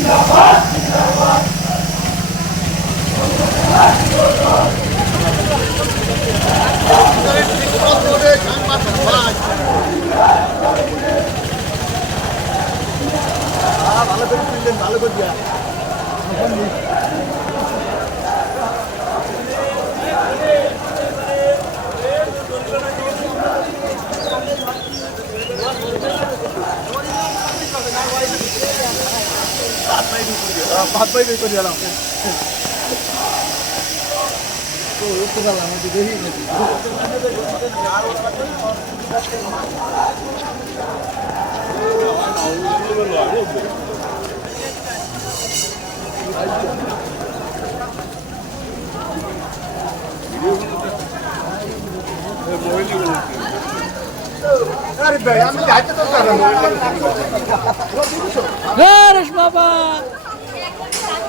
Stop! Bye bye করে গেলাম আরে ভাই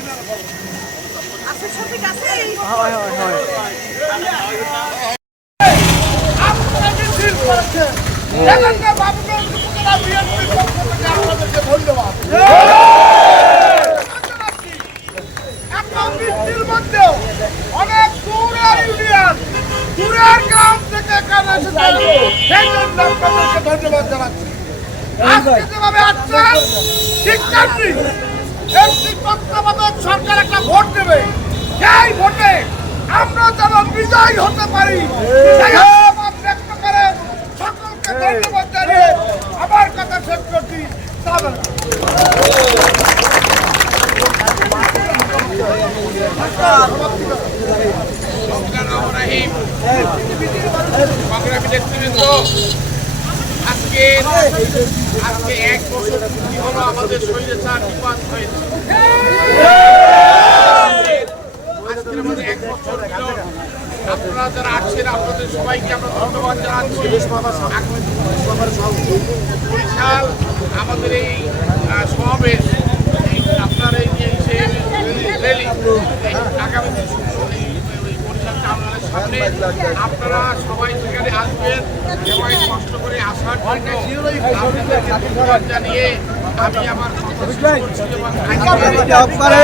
পারব না হরিশ অনেক দূরের ইউনিয়ন দূরের গ্রাম থেকে এখানে এসেছে সেই জন্য আপনাদেরকে ধন্যবাদ জানাচ্ছি আজকে যেভাবে আসছেন ঠিক সরকার একটা ভোট দেবে। সেই ভোটে আমরা যেন বিজয়ী হতে পারি ব্যক্ত করে সকলকে ধন্যবাদ জানিয়ে আমার কথা শেষ করছি। সংগ্রামী নেতৃবৃন্দ আজকে আজকে এক বছর হলো আমাদের শরীরে চার নিপাত হয়েছে। আজকের আমাদের এক বছর আপনারা যারা আছেন আপনাদের সবাইকে আমরা ধন্যবাদ জানাচ্ছি। বরিশাল আমাদের এই আহ, সমাবেশ এই আপনার এই যে যে র্যালি এই আগামী দিন শুক্রবার এই এই বরিশাল টার্মিনালের সামনে আপনারা সবাই সেখানে আসবেন সবাই কষ্ট করে আসার জন্য আপনাদেরকে জানিয়ে আমি আমার কথা করছি এবং আজকে- আপনারা